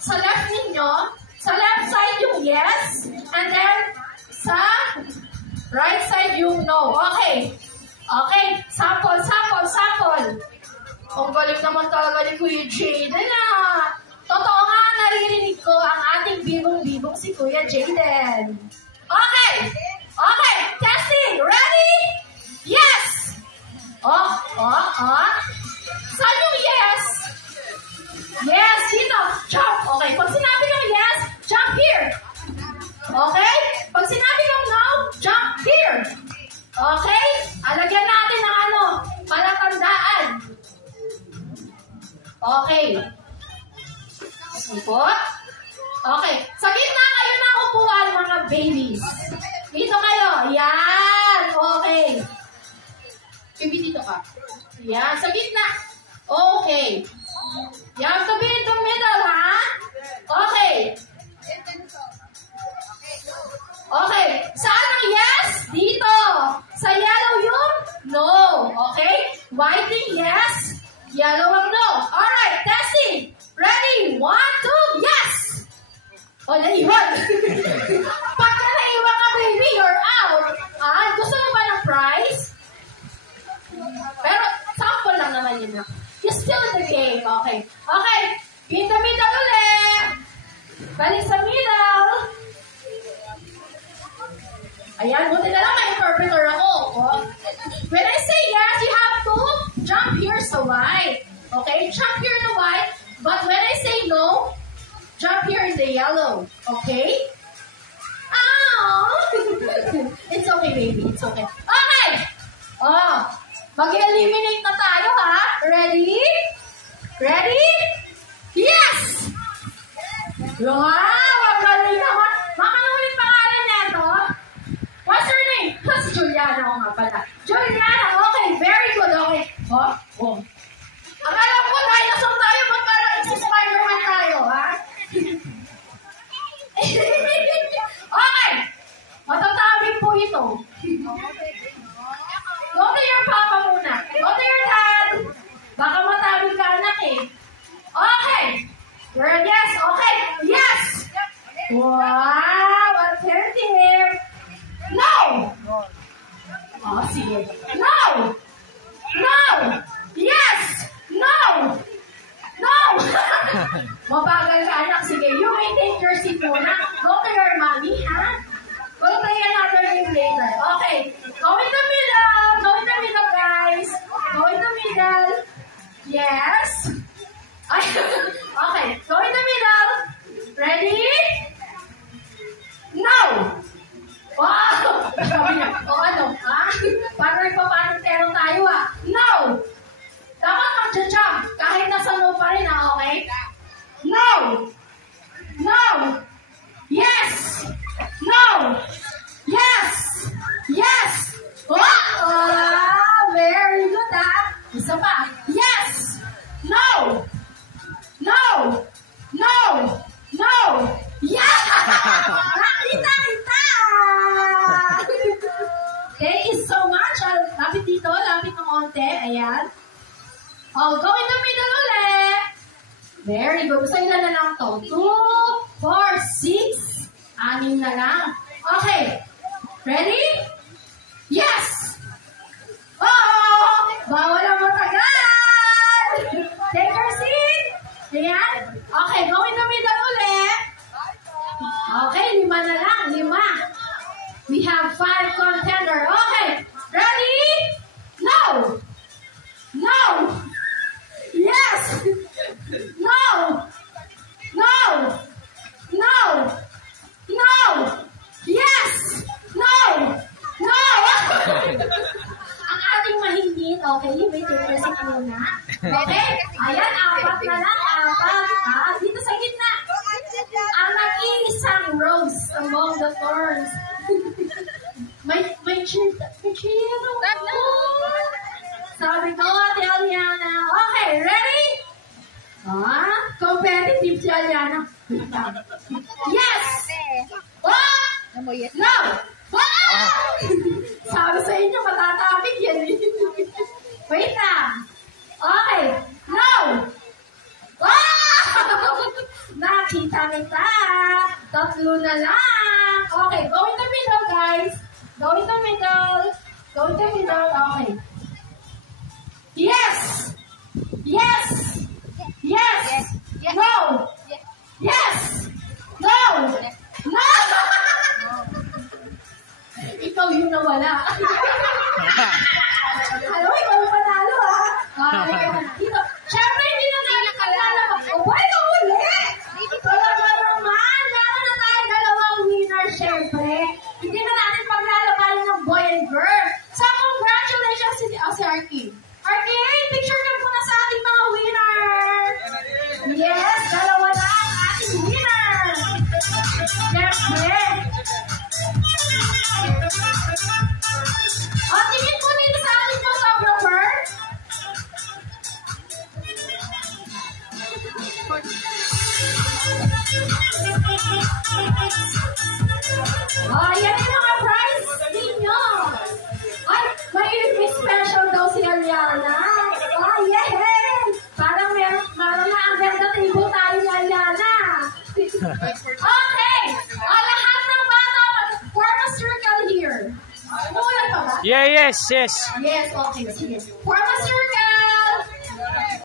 sa left ninyo, sa left side yung yes, and then sa right side yung no. Okay. Okay. Sample. Ang galing naman talaga ni Kuya Jaden ah. Totoo nga, naririnig ko ang ating bibong-bibong si Kuya Jaden. Okay. Okay. Testing. Ready? Yes. Saan yung yes? Yes, dito. Jump. Okay. Pag sinabi yung yes, jump here. Okay? Pag sinabi yung no, jump here. Okay? Alagyan natin ng palatandaan. Okay. Sipot. Okay. Sa gitna kayo na upuan, mga babies. Dito kayo. Yan. Okay. Pipi dito ka. Yan. Sa gitna. Okay. You have to be in the middle, ha? Okay. Okay. Saan ang yes? Dito. Sa yellow yung no. Okay? White yung yes. Yellow ang no. Alright. Testing. Ready? 1, 2, yes! O, naiwan. Pagka naiwan ka, baby, you're out. Gusto mo ba ng prize? Pero, sample lang naman yun. You're still in the game. Okay. Okay. In the middle ulit. Balik sa middle. Ayan, buti na lang may interpreter ako. When I say yes, you have to jump here sa white. Okay? Jump here in the white. But when I say no, jump here in the yellow. Okay? Ow! It's okay, baby. It's okay. Okay! Mag-eliminate na tayo, ha? Ready? Ready? Yes! Wow! Ang galing naman. Baka naman yung pangalan niya ito. What's her name? Si Juliana ko nga pala. Juliana! Okay, very good. Okay. Akala ko dinosaur tayo, ba't parang Spider-Man tayo, ha? Okay. Matatawid po ito. Go to your papa muna. Go to your dad. Baka matawid ka, anak eh. Okay. Girl, yes. Okay. Yes. Wow. Attentive. No. Sige. No. No. Yes. No. No. Mabagal ka, anak. Sige. You may take your seat muna. Go to your mommy, ha? We'll play another game later. Okay. Go in the middle. Go in the middle, guys. Go in the middle. Yes. Okay. Go in the middle. Ready? No. Wow. Parang ipapatintero tayo, ha? No. Dapat mag-jump. Kahit nasa no pa rin, ha? Okay? No. No. Yes. No. Yes. Yes. Very good, ha? Isa pa. Yes. No. No. No. No. Yeah. Nakita. Thank you so much. Lapit dito. Lapit ng onte. Ayan. Go in the middle ulit. Very good. So, ilan na lang to? 2, 4, 6. 6 na lang. Okay. Ready? Yes! Bawal ang matagal! Take your seat. Ayan. Okay, go in the middle ulit. Okay, 5 na lang. 5. We have 5 contender. Okay. Ready? No! No! Yes! No! No! No! No! Yes! No! No! Ang ating mahingin, okay, may take muna. Okay? Ayan, 4 na lang, 4. Dito sa gitna. Ang nag-iisang rose among the thorns. May chino. Sabi ko, Ate Aliana. Okay, ready? Competitive si Aliana. Yes! No! Sabi sa inyo, matatapik yan. Wait lang. Okay. No! Nakita kita. Tatlo na lang. Okay, go in the middle, guys. Go in the middle. Go in the middle. Okay. Yes. Yes. Yes. No. Yes. No. No. Ikaw yung nawala. Ano, ikaw yung panalo, ha? Dito. Siyempre, hindi na tayo nakalalabas. O, boy, ikaw ulit! Talaga naman, meron na tayo dalawang winner, siyempre. Hindi na natin paglalabanan ng boy and girl. So, congratulations si Arky. Arky, picture ka muna sa ating mga winner. Yes, dalawa na ang ating winner. Siyempre. O, tingin po dito sa ating photographer. Oh, yan yung mga prize ninyo. Ay, may special daw si Aliana. Oh, yeah! Parang meron na ang ganda table tayo ni Aliana. Okay! Lahat ng bata, form a circle here. Mula pa ba? Yeah, yes. Yes, okay. Sige. Form a circle